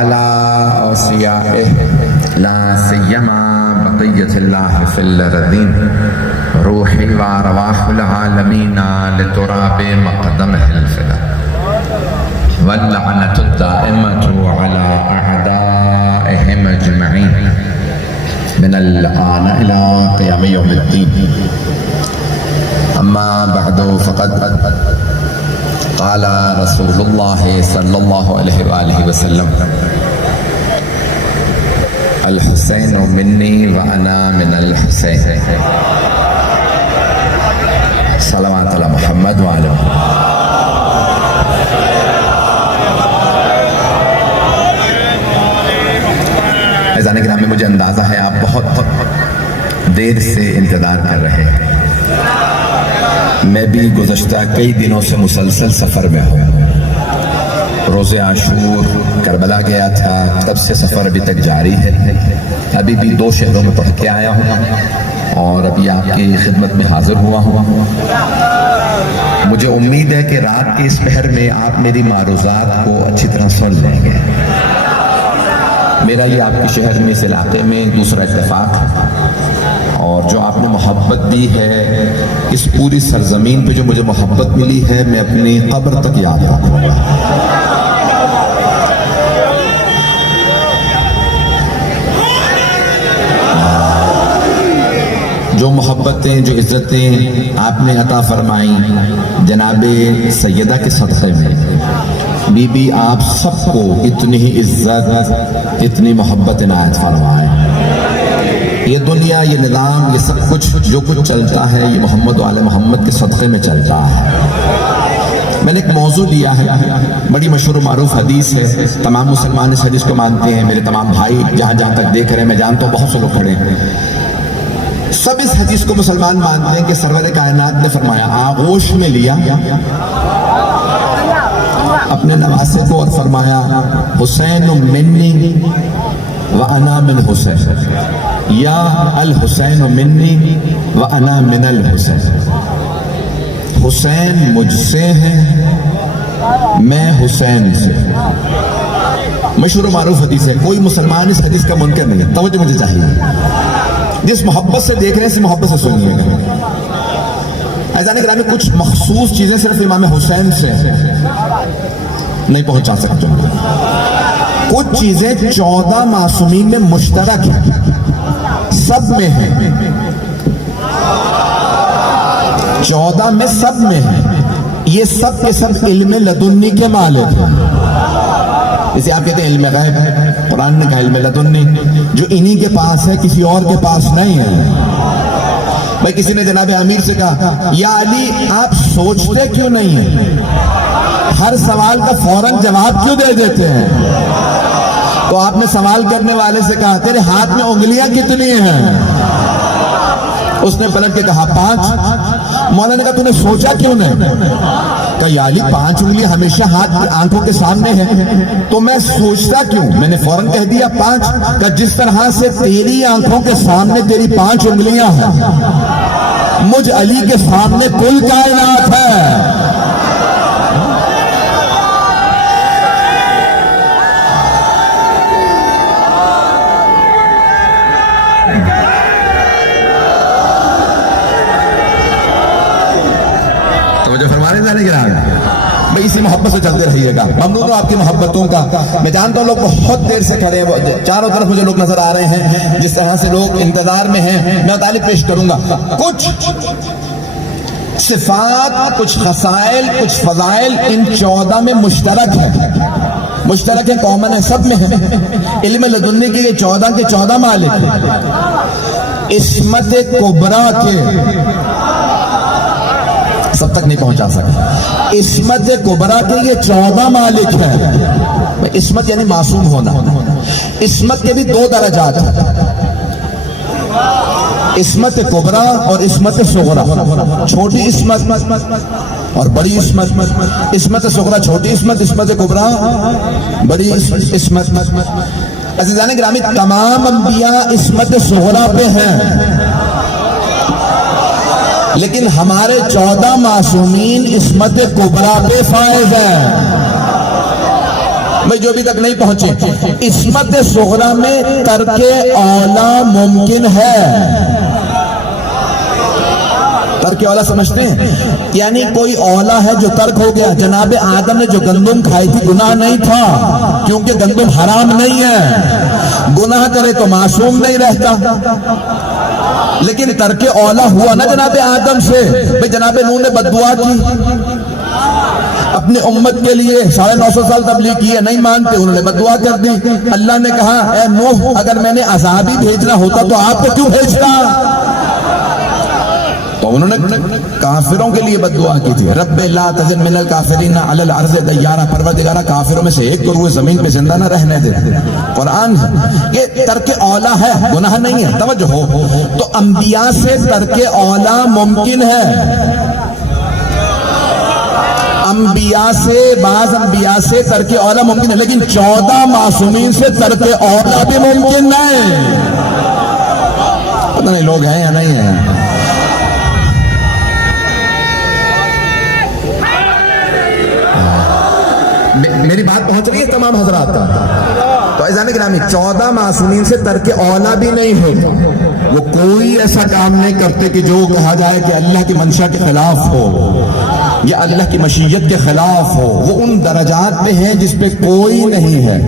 وعلى أوصيائه لا سيما بقية الله في الأرضين روحي وأرواح العالمين لتراب مقدمه الفدا واللعنة الدائمة على أعدائهم أجمعين من الآن إلى قيام يوم الدين. أما بعد فقد قال رسول الله صلى الله عليه وآله وسلم الحسين مني وأنا من الحسين. صلوات على محمد وعلى عزیزان کرام، مجھے اندازہ ہے آپ بہت دیر سے انتظار کر رہے ہیں. میں بھی گزشتہ کئی دنوں سے مسلسل سفر میں ہوں. روز عاشور کربلا گیا تھا، تب سے سفر ابھی تک جاری ہے. ابھی بھی 2 شہروں میں پڑھ کے آیا ہوں اور ابھی آپ کی خدمت میں حاضر ہوا ہوں. مجھے امید ہے کہ رات کے اس پہر میں آپ میری معروضات کو اچھی طرح سن لیں گے. میرا یہ آپ کے شہر میں اس علاقے میں دوسرا اتفاق ہے، اور جو آپ نے محبت دی ہے، اس پوری سرزمین پہ جو مجھے محبت ملی ہے، میں اپنی قبر تک یاد رکھوں گا. جو محبتیں، جو عزتیں آپ نے عطا فرمائیں جناب سیدہ کے صدقے میں، بی بی آپ سب کو اتنی ہی عزت، اتنی محبت عنایت فرمائیں. یہ دنیا، یہ نظام، یہ سب کچھ جو کچھ چلتا ہے، یہ محمد و آل محمد کے صدقے میں چلتا ہے. میں نے ایک موضوع لیا ہے، بڑی مشہور و معروف حدیث ہے. تمام مسلمان اس حدیث کو مانتے ہیں. میرے تمام بھائی جہاں جہاں تک دیکھ رہے ہیں، میں جانتا ہوں بہت سے لوگ کھڑے ہیں، سب اس حدیث کو مسلمان مانتے ہیں کہ سرور کائنات نے فرمایا، آغوش میں لیا اپنے نواسے کو اور فرمایا حسین منی وانا من حسین، یا الحسین منی وانا من الحسین. حسین مجھ سے ہے، میں حسین سے. مشہور و معروف حدیث ہے. کوئی مسلمان اس حدیث کا منکر نہیں ہے. توجہ مجھے چاہیے، جس محبت سے دیکھ رہے ہیں، اس محبت سے سنیے گا. عزیزان گرامی، کچھ مخصوص چیزیں صرف امام حسین سے نہیں پہنچا سکتے. کچھ چیزیں 14 معصومین میں مشترک ہیں، سب میں ہیں. 14 میں سب میں ہیں. یہ سب کے سب علم لدنی کے مالک ہیں. اسے آپ کہتے ہیں علم غیب ہے. قرآن نے کہا علم لدنی، جو انہی کے پاس ہے، کسی اور کے پاس نہیں ہے. بھائی کسی نے جناب امیر سے کہا، یا علی آپ سوچتے کیوں نہیں ہیں؟ ہر سوال کا فوراً جواب کیوں دے دیتے ہیں؟ تو آپ نے سوال کرنے والے سے کہا، تیرے ہاتھ میں انگلیاں کتنی ہیں؟ اس نے پلٹ کے کہا 5. مولا نے کہا تو نے سوچا کیوں نہیں؟ کہا یا علی 5 انگلیاں ہمیشہ ہاتھ آنکھوں کے سامنے ہیں، تو میں سوچتا کیوں؟ میں نے فوراً کہہ دیا 5. کہا جس طرح سے تیری آنکھوں کے سامنے تیری 5 انگلیاں ہیں، مجھ علی کے سامنے کل کائنات ہے. بھئی اسی محبت سے چلتے رہیے گا. ممنون ہوں آپ کی محبتوں کا. میں جانتا ہوں لوگ بہت دیر سے کھڑے ہیں، چاروں طرف مجھے لوگ نظر آ رہے ہیں. جس طرح سے لوگ انتظار میں ہیں، میں تعلیق پیش کروں گا. کچھ صفات، کچھ خصائل، کچھ فضائل ان 14 میں مشترک ہیں. مشترک ہیں، کامن ہے، سب میں ہیں. علم لدنی کے یہ 14 کے 14 مالک ہیں. عصمت کبریٰ کے سب تک نہیں پہنچا سکتا. عصمت کبریٰ کے یہ 14 مالک ہیں. عصمت یعنی معصوم ہونا. عصمت کے بھی 2 درجات ہیں، عصمت کبریٰ اور عصمت صغریٰ. چھوٹی عصمت اور بڑی عصمت. عصمت صغریٰ چھوٹی عصمت، عصمت کبریٰ بڑی عصمت. عزیزان گرامی، تمام انبیاء عصمت صغریٰ پہ ہیں، لیکن ہمارے 14 معصومین عصمت کبریٰ پہ فائز ہیں. میں جو ابھی تک نہیں پہنچے، عصمت صغریٰ میں ترک اولا ممکن ہے۔ ترک اولا سمجھتے ہیں؟ یعنی کوئی اولا ہے جو ترک ہو گیا۔ جناب آدم نے جو گندم کھائی تھی گناہ نہیں تھا، کیونکہ گندم حرام نہیں ہے، گناہ کرے تو معصوم نہیں رہتا۔ لیکن ترک اولا ہوا نا جناب آدم سے۔ بھئی جناب نوح نے بددعا کی اپنے امت کے لیے، 950 سال تبلیغ کی ہے، نہیں مانتے، انہوں نے بددعا کر دی۔ اللہ نے کہا اے نوح اگر میں نے عذاب ہی بھیجنا ہوتا تو آپ کو کیوں بھیجتا؟ تو انہوں نے کافروں کے لیے بددعا کی تھی، رب لا تذر من الکافرین علی الارض دیارا، پروردگارہ کافروں میں سے ایک کو روئے زمین پہ زندہ نہ رہنے دے۔ قرآن ہے، یہ ترک اولا ہے، گناہ نہیں ہے۔ توجہ ہو، تو انبیاء سے ترک اولا ممکن ہے۔ انبیاء سے، بعض انبیاء سے ترک اولا ممکن ہے، لیکن 14 معصومین سے ترک اولا بھی ممکن نہیں۔ پتہ نہیں لوگ ہیں یا نہیں ہیں۔ میری بات پہنچ رہی ہے تمام حضرات کا؟ تو عزیزان گرامی، 14 معصومین سے ترک اولا بھی نہیں ہوتا۔ وہ کوئی ایسا کام نہیں کرتے کہ جو کہا جائے کہ اللہ کی منشا کے خلاف ہو یا اللہ کی مشیت کے خلاف ہو۔ وہ ان درجات پہ ہیں جس پہ کوئی نہیں ہے،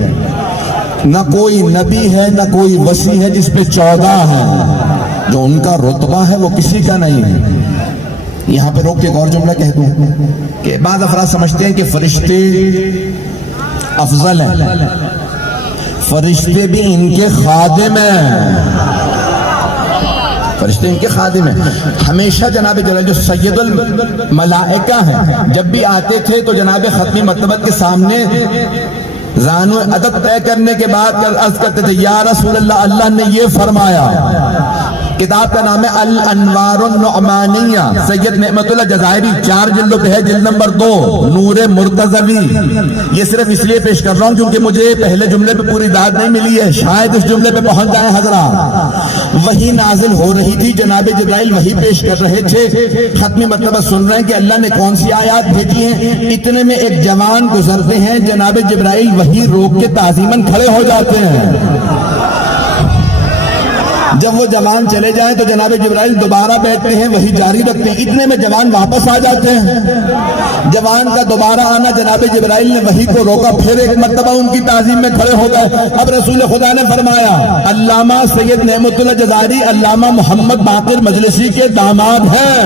نہ کوئی نبی ہے نہ کوئی وصی ہے جس پہ 14 ہے۔ جو ان کا رتبہ ہے وہ کسی کا نہیں ہے۔ یہاں پہ روک کے ایک اور جملہ کہہ دوں کہ بعض افراد سمجھتے ہیں کہ فرشتے افضل ہیں، فرشتے بھی ان کے خادم ہیں، فرشتے ان کے خادم ہیں۔ ہمیشہ جناب جلال جو سید الملائکہ ہیں، جب بھی آتے تھے تو جناب ختمی مرتبت کے سامنے زانو ادب طے کرنے کے بعد عرض کرتے تھے یا رسول اللہ، اللہ نے یہ فرمایا۔ کتاب کا نام ہے الانوار النعمانیہ، سید نعمت اللہ جزائری، 4 جلدوں پہ ہے، جلد نمبر 2، نور مرتضوی۔ یہ صرف اس لیے پیش کر رہا ہوں کیونکہ مجھے پہلے جملے پہ پوری داد نہیں ملی ہے، شاید اس جملے پہ پہنچ جائیں حضرات۔ وہی نازل ہو رہی تھی، جناب جبرائیل وہی پیش کر رہے تھے، ختمی مرتبہ سن رہے ہیں کہ اللہ نے کون سی آیات بھیجی ہیں۔ اتنے میں ایک جوان گزرتے ہیں، جناب جبرائیل وہی روک کے تعظیماً کھڑے ہو جاتے ہیں۔ جب وہ جوان چلے جائیں تو جناب جبرائیل دوبارہ بیٹھتے ہیں، وہی جاری رکھتے ہیں۔ اتنے میں جوان واپس آ جاتے ہیں۔ جوان کا دوبارہ آنا، جناب جبرائیل نے وہی کو روکا، پھر ایک مرتبہ ان کی تعظیم میں کھڑے ہو گئے۔ اب رسول خدا نے فرمایا علامہ سید نعمت اللہ جزائری علامہ محمد باقر مجلسی کے داماد ہیں،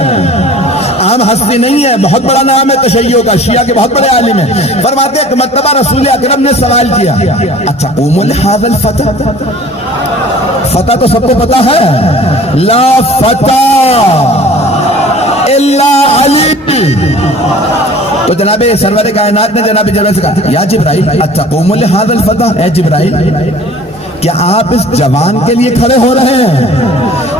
عام ہستی نہیں ہے، بہت بڑا نام ہے تشیع کا، شیعہ کے بہت بڑے عالم ہیں۔ فرماتے ہیں کہ مرتبہ رسول اکرم نے سوال کیا، اچھا قوم لهذا الفتح، فتح تو سب کو پتا ہے، لا فتح الا علی۔ تو جناب سرور کائنات نے جناب جبرائیل سے کہا یا جبرائیل اچھا قوم لهذا الفتح، اے جبرائیل کیا آپ اس جوان کے لیے کھڑے ہو رہے ہیں؟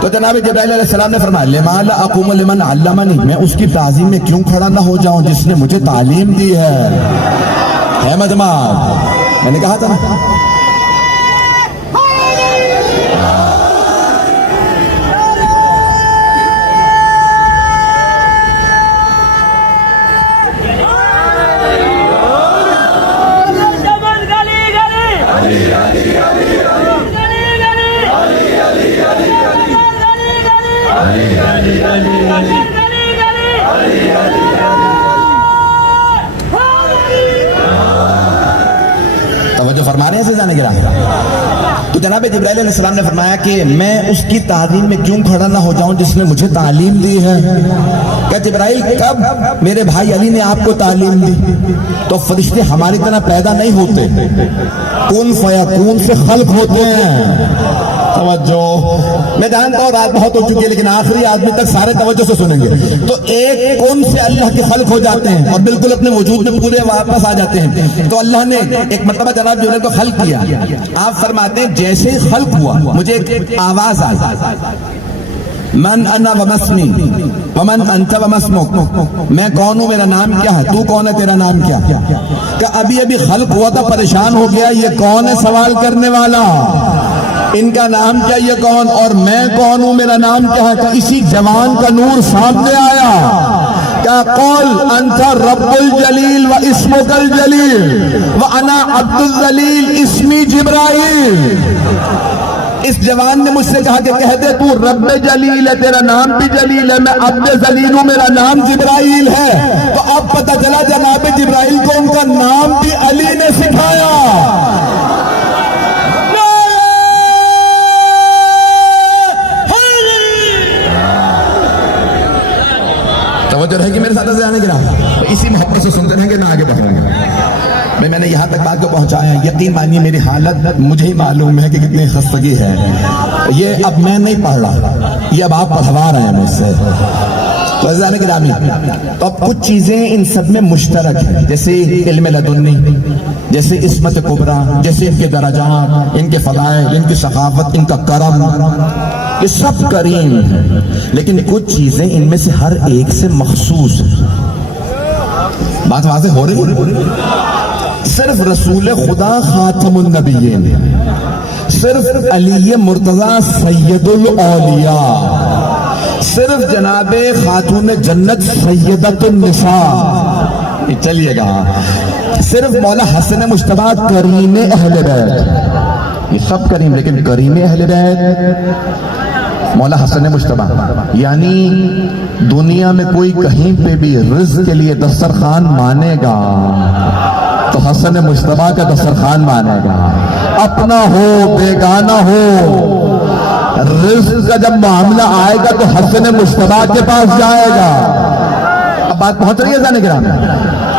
تو جناب جبرائیل علیہ السلام نے فرمایا لما لا اقوم لمن علمنی، میں اس کی تعظیم میں کیوں کھڑا نہ ہو جاؤں جس نے مجھے تعلیم دی ہے مجمع۔ میں نے کہا تھا توجہ فرما رہے ہیں سیزانے گرامی؟ تو جناب جبرائیل علیہ السلام نے فرمایا کہ میں اس کی تعظیم میں کیوں کھڑا نہ ہو جاؤں جس نے مجھے تعلیم دی ہے۔ کہ جبرائیل کب میرے بھائی علی نے آپ کو تعلیم دی؟ تو فرشتے ہماری طرح پیدا نہیں ہوتے، کن فیکون سے خلق ہوتے ہیں۔ توجہ، میں جانتا ہوں رات بہت ہو چکی ہے لیکن آخری آدمی تک سارے توجہ سے سنیں گے۔ تو ایک کون سے اللہ کے خلق ہو جاتے ہیں اور بالکل اپنے وجود میں پورے واپس آ جاتے ہیں۔ تو اللہ نے ایک مرتبہ جناب جبرائیل کو خلق کیا، آپ فرماتے ہیں جیسے ہی خلق ہوا مجھے ایک آواز آئی، من انا ومسمی ومن انت ومسمک، میں کون ہوں، میرا نام کیا ہے، تو کون ہے، تیرا نام کیا؟ کہ ابھی ابھی خلق ہوا تھا، پریشان ہو گیا، یہ کون ہے سوال کرنے والا، ان کا نام کیا، یہ کون، اور میں کون ہوں، میرا نام کیا ہے؟ کہ اسی جوان کا نور سامنے آیا کیا قول انت رب الجلیل و اسمک الجلیل و انا عبد الذلیل اسمی جبرائیل. اس جوان نے مجھ سے کہا کہ کہہ دے تو رب جلیل ہے، تیرا نام بھی جلیل ہے، میں عبد ذلیل ہوں، میرا نام جبرائیل ہے. تو اب پتہ چلا جناب جبرائیل کو ان کا نام بھی علی نے سکھایا. توجہ رہے گی میرے ساتھ آنے کے نام اسی محبت سے سنتے رہیں گے، نہ آگے بڑھیں گے. میں نے یہاں تک بات کو پہنچایا. یقین مانیے میری حالت مجھے ہی معلوم ہے کہ کتنی خستگی ہے. یہ اب میں نہیں پڑھ رہا، یہ اب آپ پڑھوا رہے ہیں مجھ سے. تو عزیزان گرامی، تو اب کچھ چیزیں ان سب میں مشترک ہیں، جیسے علم لدنی، جیسے عصمت کبریٰ، جیسے ان کے درجات، ان کے فضائل، ان کی سخاوت، ان کا کرم، یہ سب کریم ہیں. لیکن کچھ چیزیں ان میں سے ہر ایک سے مخصوص ہیں. بات واضح ہو رہی ہے؟ صرف رسول خدا خاتم النبیین، صرف علی مرتضی سید الاولیاء، صرف جناب خاتون جنت سیدۃ النساء، چلیے گا، صرف مولا حسن مجتبیٰ کریم اہل بیت، یہ سب کریم، لیکن کریم اہل بیت مولا حسن مجتبیٰ. یعنی دنیا میں کوئی کہیں پہ بھی رزق کے لیے دسترخوان مانے گا تو حسن مجتبیٰ کا دسترخوان مانے گا. اپنا ہو بیگانہ ہو، رزق کا جب معاملہ آئے گا تو حسن مجتبیٰ کے پاس جائے گا. اب بات پہنچ رہی ہے جانے گرام میں؟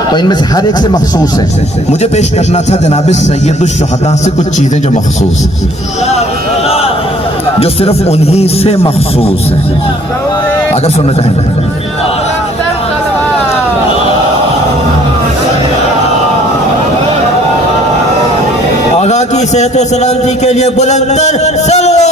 تو ان میں سے ہر ایک سے مخصوص ہے. مجھے پیش کرنا تھا جناب سید الشہداء سے کچھ چیزیں جو مخصوص ہیں، جو صرف انہی سے مخصوص ہیں. اگر سننا چاہیں گے آقا کی صحت و سلامتی کے لیے بلندر سلوات.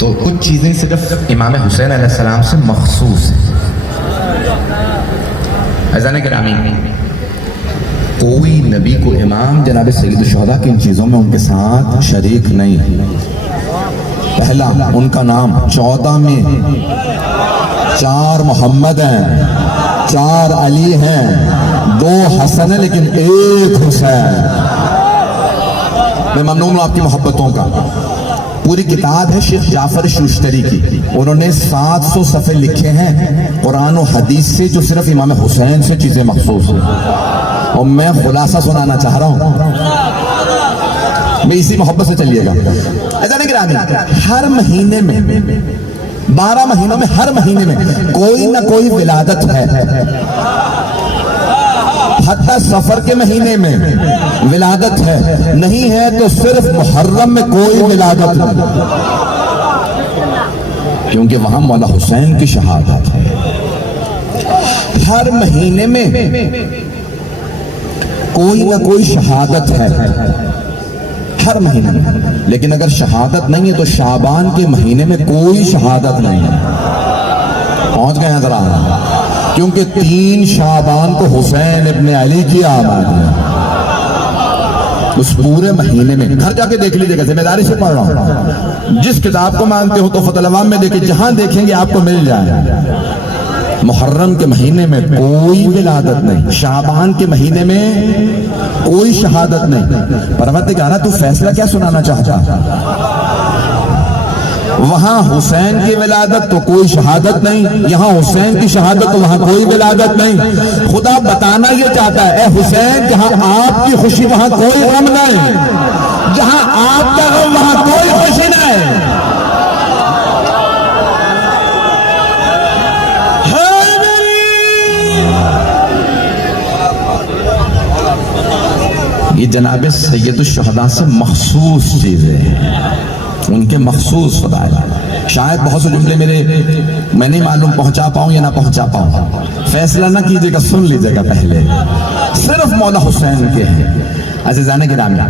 تو کچھ چیزیں صرف امام حسین علیہ السلام سے مخصوص ہیں. عزیزان گرامی، کوئی نبی کو امام جناب سید الشہداء کی ان چیزوں میں ان کے ساتھ شریک نہیں ہے. پہلا، ان کا نام 14 میں 4 محمد ہیں، 4 علی ہیں، 2 حسن ہیں، لیکن 1 حسین. میں ممنون ہوں آپ کی محبتوں کا. پوری کتاب ہے شیخ جعفر شوشتری کی، انہوں نے 700 صفحے لکھے ہیں قرآن و حدیث سے، جو صرف امام حسین سے چیزیں مخصوص ہیں. اور میں خلاصہ سنانا چاہ رہا ہوں، میں اسی محبت سے چلیے گا. ایسا نہیں گرامی، ہر مہینے میں 12 مہینوں میں ہر مہینے میں کوئی نہ کوئی ولادت ہے. حتی سفر کے مہینے میں ولادت ہے، نہیں ہے تو صرف محرم میں کوئی ولادت ہے، کیونکہ وہاں مولا حسین کی شہادت ہے. ہر مہینے میں کوئی نہ کوئی شہادت ہے، ہر مہینے میں. لیکن اگر شہادت نہیں ہے تو شعبان کے مہینے میں کوئی شہادت نہیں ہے. پہنچ گئے ہیں ذرا، کیونکہ 3 شعبان کو حسین ابن علی کی آمد ہے. اس پورے مہینے میں گھر جا کے دیکھ لیجیے گا، ذمہ داری سے پڑھ رہا ہوں. جس کتاب کو مانتے ہو تو فتح العوام میں دیکھیں، جہاں دیکھیں گے آپ کو مل جائے. محرم کے مہینے میں کوئی ولادت نہیں، شعبان کے مہینے میں کوئی شہادت نہیں. پروردگارہ تو فیصلہ کیا سنانا چاہتا؟ وہاں حسین کی ولادت تو کوئی شہادت نہیں، یہاں حسین کی شہادت تو وہاں کوئی ولادت نہیں. خدا بتانا یہ چاہتا ہے، اے حسین، جہاں آپ کی خوشی وہاں کوئی غم نہیں، جہاں آپ کا غم وہاں کوئی خوشی نہیں. یہ جناب سید الشہداء سے مخصوص چیزیں ہیں، ان کے مخصوص فضائل. شاید بہت سے جملے میں نہیں معلوم پہنچا پاؤں یا نہ پہنچا پاؤں. فیصلہ نہ کیجیے گا، سن لیجیے گا. پہلے صرف مولا حسین کے ہیں. عزیزان گرامی،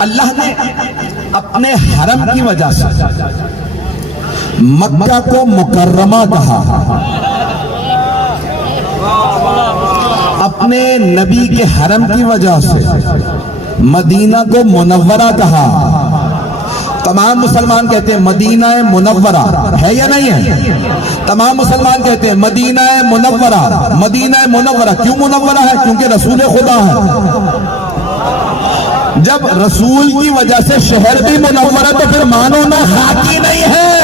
اللہ نے اپنے حرم کی وجہ سے مکہ کو مکرمہ کہا، اپنے نبی کے حرم کی وجہ سے مدینہ کو منورہ کہا، تمام مسلمان کہتے ہیں مدینہ منورہ ہے یا نہیں ہے؟ تمام مسلمان کہتے ہیں مدینہ منورہ، مدینہ منورہ کیوں منورہ ہے؟ کیونکہ رسول خدا ہے۔ جب رسول کی وجہ سے شہر بھی منور ہے تو پھر مانو نا خاکی نہیں ہے۔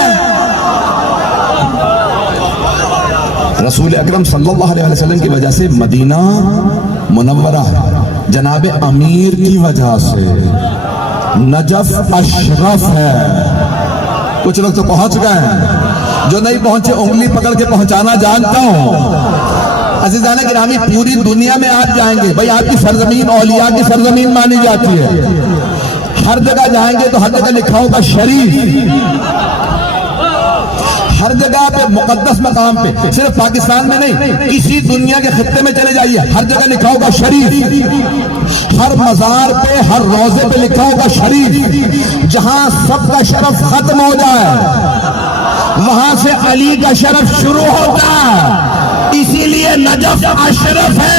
رسول اکرم صلی اللہ علیہ وسلم کی وجہ سے مدینہ منورہ ہے، جناب امیر کی وجہ سے نجف اشرف ہے۔ کچھ لوگ تو پہنچ گئے ہیں، جو نہیں پہنچے انگلی پکڑ کے پہنچانا جانتا ہوں۔ عزیزان گرامی، پوری دنیا میں آپ جائیں گے، بھائی آپ کی سرزمین اولیاء کی سرزمین مانی جاتی ہے، ہر جگہ جائیں گے تو ہر جگہ لکھا ہوگا شریف، ہر جگہ پہ مقدس مقام پہ، صرف پاکستان میں نہیں، کسی دنیا کے خطے میں چلے جائیے ہر جگہ لکھا ہوگا شریف، ہر مزار پہ ہر روزے پہ لکھا ہوگا شریف۔ جہاں سب کا شرف ختم ہو جائے وہاں سے علی کا شرف شروع ہوتا ہے، اسی لیے نجف اشرف ہے۔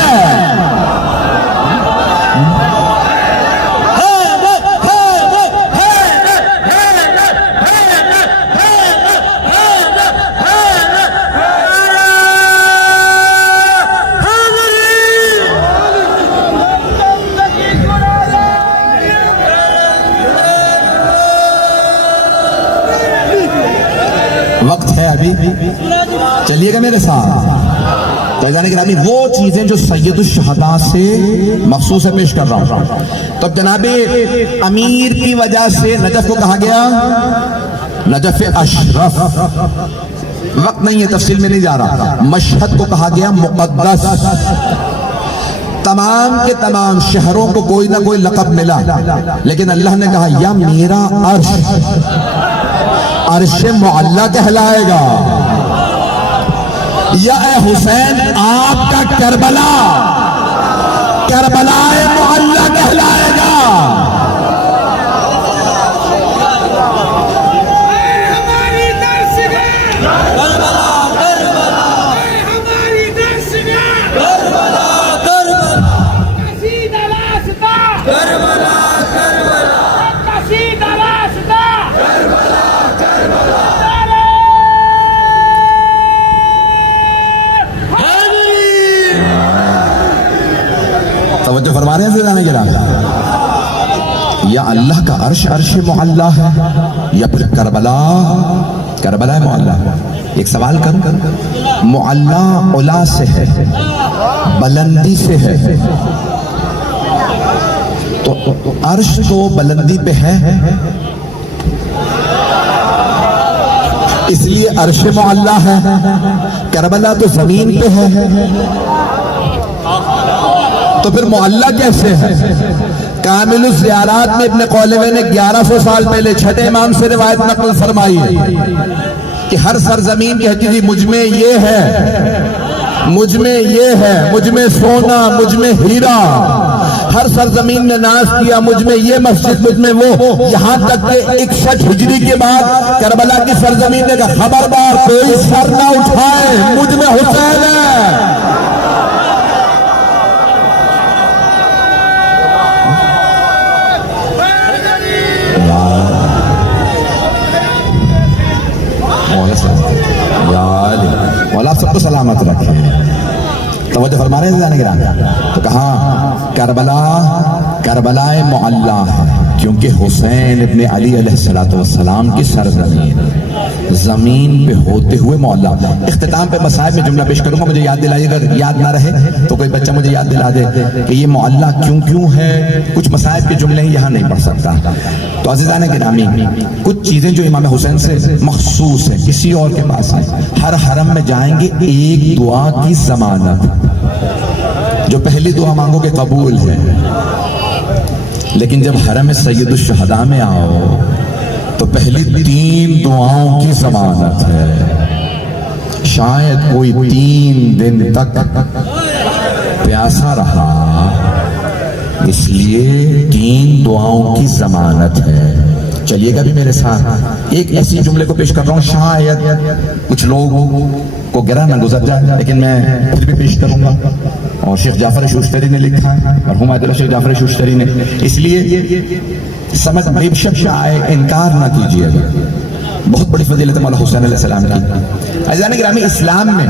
وقت ہے ابھی، چلیے گا میرے ساتھ۔ تو جانے گرامی، وہ چیزیں جو سید الشہداء سے مخصوص ہے پیش کر رہا ہوں۔ تو جناب امیر کی وجہ سے نجف کو کہا گیا نجف اشرف، وقت نہیں ہے تفصیل میں نہیں جا رہا۔ مشہد کو کہا گیا مقدس، تمام کے تمام شہروں کو کوئی نہ کوئی لقب ملا، لیکن اللہ نے کہا یا میرا عرش، عرش معلیٰ کہلائے گا، یا اے حسین آپ کا کربلا، کربلا معلیٰ کہلائے گا۔ توجہ فرما رہے ہیں زیدان گرامی، یا اللہ کا عرش عرش معلیٰ ہے یا پھر کربلا کربلا معلیٰ ہے۔ ایک سوال کروں، معلیٰ علا سے ہے، بلندی سے ہے، تو عرش تو بلندی پہ ہے، اس لیے عرش معلیٰ ہے، کربلا تو زمین پہ ہے، تو پھر معلیٰ کیسے ہے؟ کامل الزیارات میں ابن قولوی نے 1100 سال پہلے چھٹے امام سے روایت نقل فرمائی ہے کہ ہر سرزمین کہتی تھی مجھ میں یہ ہے، مجھ میں یہ ہے، مجھ میں سونا، مجھ میں ہیرا، ہر سرزمین نے ناز کیا مجھ میں یہ مسجد، مجھ میں وہ، یہاں تک کہ 61 ہجری کے بعد کربلا کی سرزمین نے کہا خبردار کوئی سر نہ اٹھائے، مجھ میں حسین ہے۔ مولا سب کو سلامت رکھے۔ توجہ فرما رہے ہیں زیدان گرامی، تو کہا کربلا معلیٰ ہے کیونکہ حسین ابن علی علیہ السلام کی سرزمین زمین پہ ہوتے ہوئے معلیٰ۔ اختتام پہ مصائب میں جملہ پیش کروں گا، مجھے یاد دلائیے، اگر یاد نہ رہے تو کوئی بچہ مجھے یاد دلا دے کہ یہ معلیٰ کیوں ہے، کچھ مصائب کے جملے ہی یہاں نہیں پڑھ سکتا۔ تو عزیزان گرامی، کچھ چیزیں جو امام حسین سے مخصوص ہیں، کسی اور کے پاس ہیں۔ ہر حرم میں جائیں گے ایک دعا کی ضمانت، جو پہلی دعا مانگو گے قبول ہے، لیکن جب حرم سید الشہداء میں آؤ تو پہلی 3 دعاؤں کی ضمانت ہے۔ شاید کوئی 3 دن تک پیاسا رہا، اس لیے 3 دعاؤں کی ضمانت ہے۔ چلیے گا بھی میرے ساتھ، ایک ایسی جملے کو پیش کر رہا ہوں، شاید کچھ لوگ کو گرا نہ گزر جائے، لیکن میں پھر بھی پیش کروں گا. اور شیخ جعفر شوشتری نے لکھا ہے، مرحوم آیت اللہ شیخ جعفر شوشتری نے. اس لیے سمجھ بے شک آئے انکار نہ کیجیے گا. بہت بڑی فضیلت مولا حسین علیہ السلام کی. عزیزان گرامی، اسلام میں